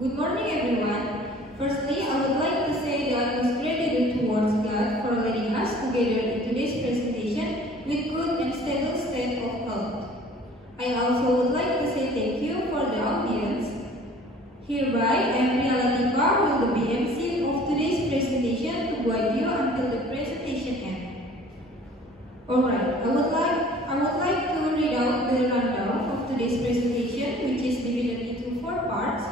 Good morning, everyone. Firstly, I would like to say that we gratitude towards God for letting us together in today's presentation with good and stable state of health. I also would like to say thank you for the audience. Hereby, I am Ria Latifah, will be MC of today's presentation to guide you until the presentation ends. Alright, I would like to read out the rundown of today's presentation, which is divided into 4 parts.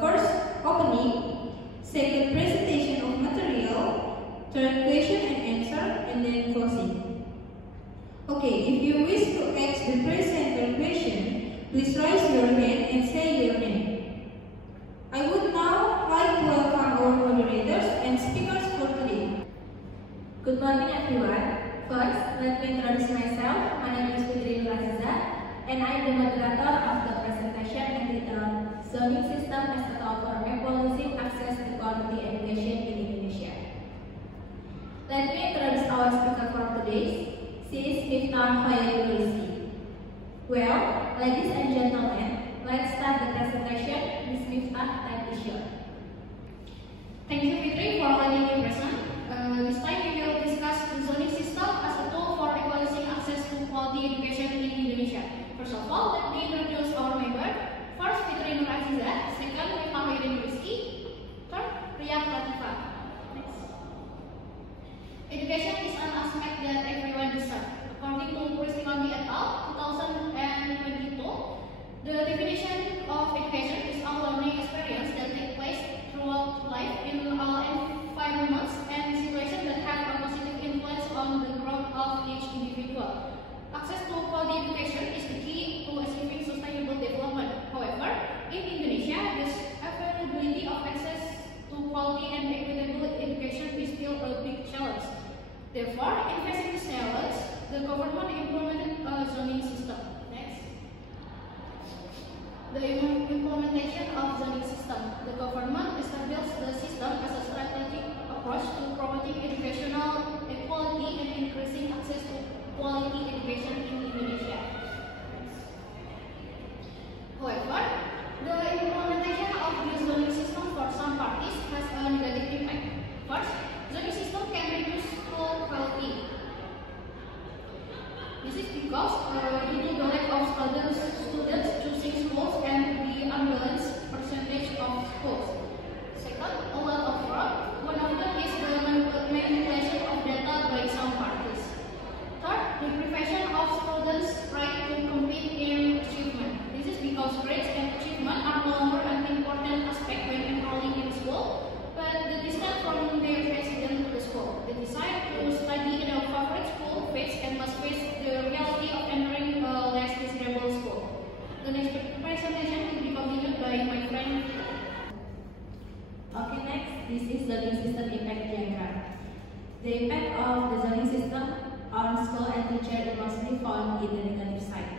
First, opening. Second, presentation of material. Third, question and answer, and then closing. Okay, if you wish to ask the presenter question, please raise your hand and say your name. I would now like to welcome our moderators and speakers for today. Good morning, everyone. First, let me introduce myself. My name is Fitri Nur Aziza, and I am the moderator of the presentation entitled Zoning System as a Tool for Equalizing Access to Quality Education in Indonesia. Let me introduce our speaker for today. She is Miftah Hoyayuriski. Well, ladies and gentlemen, let's start the presentation. Ms. Miftah, time is yours. Thank you, Fitri, for letting me present. This time we will discuss the zoning system as a tool for equalizing access to quality education in Indonesia. First of all, let me introduce our member. First, Fitri Nur Aziza. Second, Miftah Hoyayuriski. Third, Ria Latifah. Next. Education is an aspect that everyone deserves. According to Kristinandi et al. 2022, the definition of education is a learning experience that takes place throughout life in all environments and situations that have a positive influence on the growth of each individual. Access to quality education is the key to achieving sustainable development. However, in Indonesia, the availability of access to quality and equitable education is still a big challenge. Therefore, in facing this challenge, the government implemented a zoning system. Next. The implementation of zoning system. The government established the system as a strategic approach to promoting educational equality and increasing access to quality education in Indonesia. However, the implementation of the zoning system for some parties has a negative impact. First, zoning system can reduce school quality. This is because due to the lack of students choosing schools and the unbalanced percentage of schools. Second, a lot of fraud. One of them is the manipulation of data by some parties. Third, the prevention of students' right to compete in achievement. This is because grades and achievement are no longer an important aspect when enrolling in school, but the distance from their residence to the school. They decide to study in a favorite school, face and must face the reality of entering a less desirable school. The next presentation will be continued by my friend. Okay, next, this is zoning system impact diagram. The impact of the zoning system on school and teacher is mostly found in the negative side.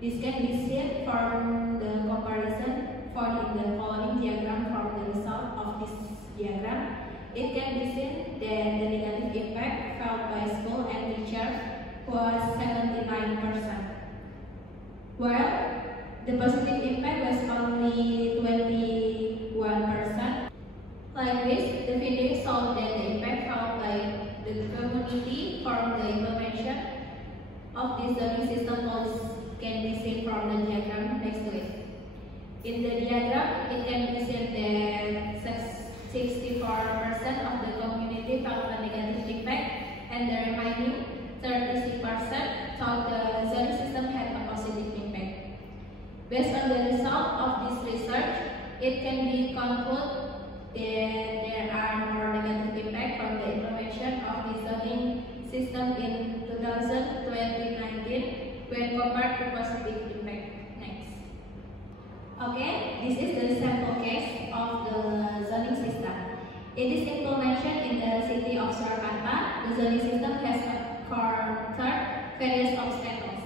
This can be seen from the comparison found in the following diagram. From the result of this diagram, it can be seen that the negative impact felt by school and teacher was 79%, while the positive impact was only 21%. Like this, the findings show that the impact felt by the community from the implementation of this zoning system can be seen from the diagram next to it. In the diagram, it can be seen that 64% of the community felt a negative impact, and the remaining 36% thought the zoning system had a positive impact. Based on the result of this research, it can be concluded that there are more negative impact from the implementation of the zoning system in 2019 when compared to positive impact. Next. Okay, this is the sample case of the zoning system. In this implementation in the city of Surakarta, the zoning system has encountered various obstacles.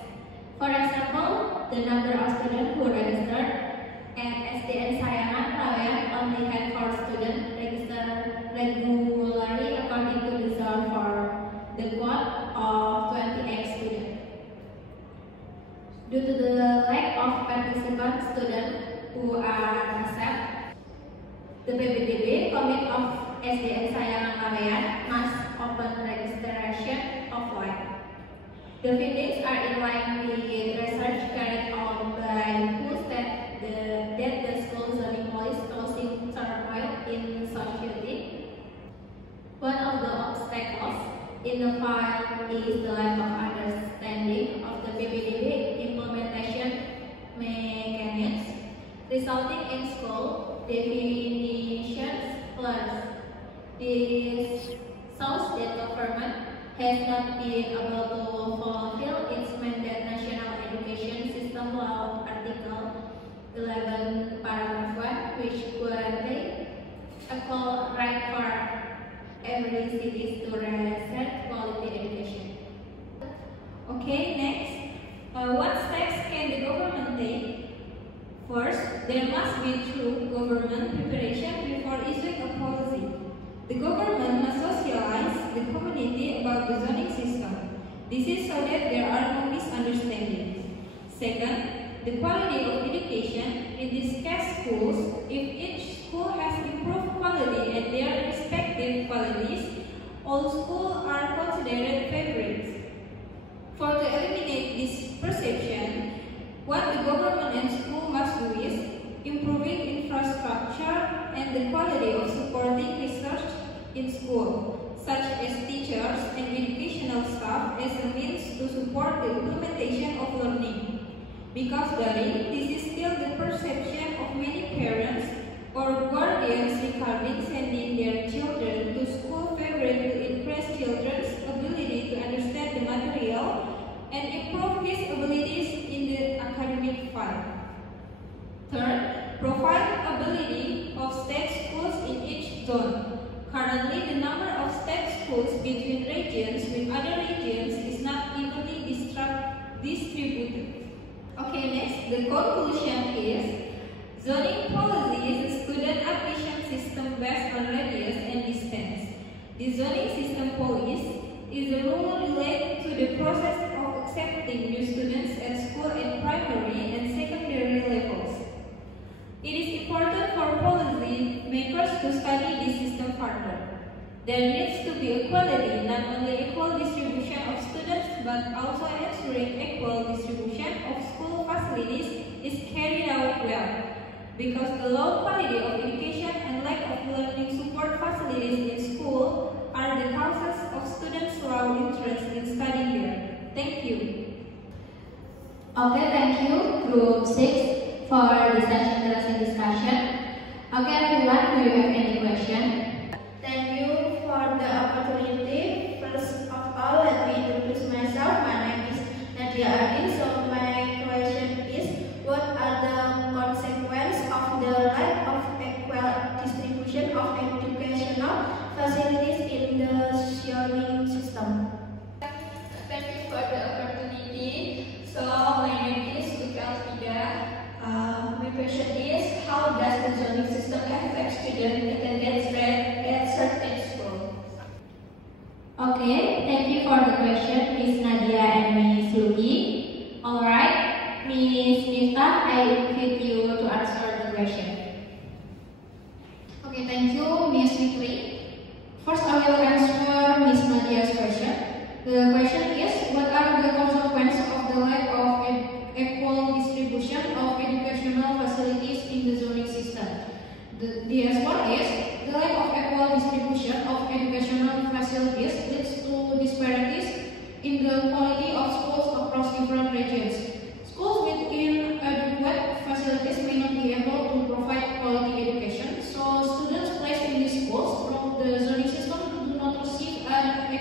For example, the number of students who registered at SDN Sayangan Rawayan only had 4 students registered regularly according to the zone for the quote of 28 students. Due to the lack of participant students who are accepted, The PBDB Commit of SDN Sayangan Laweyan must open registration offline. The findings are in line with research carried out by WHO that the school zoning policy causing turmoil in society. One of the obstacles in the file is the lack of understanding of the PBDB implementation mechanisms, resulting in school definitions blurs. This shows that government has not been able to fulfill its mandate. National Education System Law Article 11 Paragraph 1, which guarantees equal right for every citizen to receive quality education. Okay, next. What steps can the government take? First, there must be true government preparation before issuing a policy. The government must socialize the community about the zoning system. This is so that there are no misunderstandings. Second, the quality of education in these case schools. If each school has improved quality and their respective qualities, all schools are considered favorites. For to eliminate this perception, what the government and school must do is improving infrastructure and the quality of supporting research in school, such as teachers and educational staff as a means to support the implementation of learning. Because this is still the perception of many parents or guardians regarding sending their children to school favored to increase children's ability to understand the material and improve his abilities in the academic field. Third, provide ability of state schools in each zone. Currently, the number of state schools between regions with other regions is not evenly distributed. Okay, next, the conclusion is zoning policy is a student admission system based on radius and distance. The zoning system policy is a rule related to the process of accepting new students at school at primary and secondary levels. It is important for policy makers to study this system further. There needs to be equality, not only equal distribution of students, but also ensuring equal distribution of school facilities is carried out well. Because the low quality of education and lack of learning support facilities in school are the causes of students' low interest in studying there. Thank you. Okay, thank you, Group 6. For this interesting discussion. Okay, everyone, do you have any question? Thank you for the opportunity. First of all, let me introduce myself. My name is Nadia Adin. So my question is, what are the consequences of the lack of equal distribution of educational facilities in the zoning system? Thank you for the opportunity. So my name is Lukas Pida. My question is, how does the zoning system affect student attendance rate at certain schools? Okay, thank you for the question, Miss Nadia and Miss Luki. Alright, Miss Nifta, I invite you to answer the question. Okay, thank you, Miss Fitri. First, I will answer Miss Nadia's question. The question is, what are the consequences of the lack of equal distribution of educational facilities in the zoning system? The answer is, the lack of equal distribution of educational facilities leads to disparities in the quality of schools across different regions. Schools with inadequate facilities may not be able to provide quality education, so students placed in these schools from the zoning system do not receive an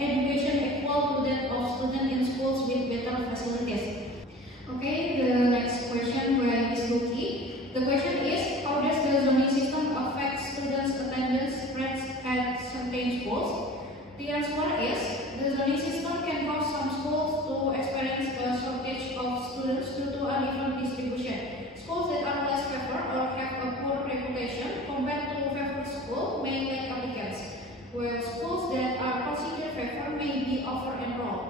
education equal to that of students in schools with better facilities. Okay, the next question by Ms. Luki. The question is, how does the zoning system affect students' attendance rates at certain schools? The answer is, the zoning system can cause some schools to experience a shortage of students due to uneven distribution. Schools that are less favored or have a poor reputation compared to favored schools may lack applicants, while schools that are considered favored may be over-enrolled.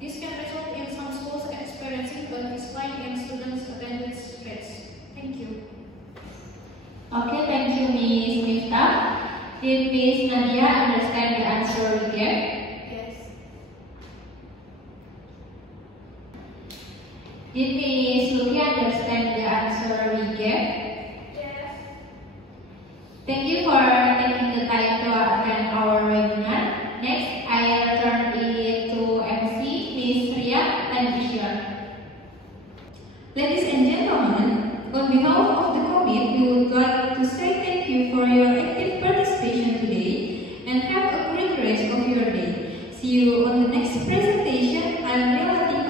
This can result in some schools experiencing a decline in students' attendance rates. Thank you. Okay, thank you. you, Miss Miftah. Did Miss Nadia understand the answer we gave? Yes. Did Miss Luki understand the answer we gave? Yes. Thank you for taking the time to attend our webinar. Next, I return it to MC, Miss Ria and Isha. Ladies and gentlemen, on behalf of the committee, we would like to say thank you for your active participation today and have a great rest of your day. See you on the next presentation. I'm Ria.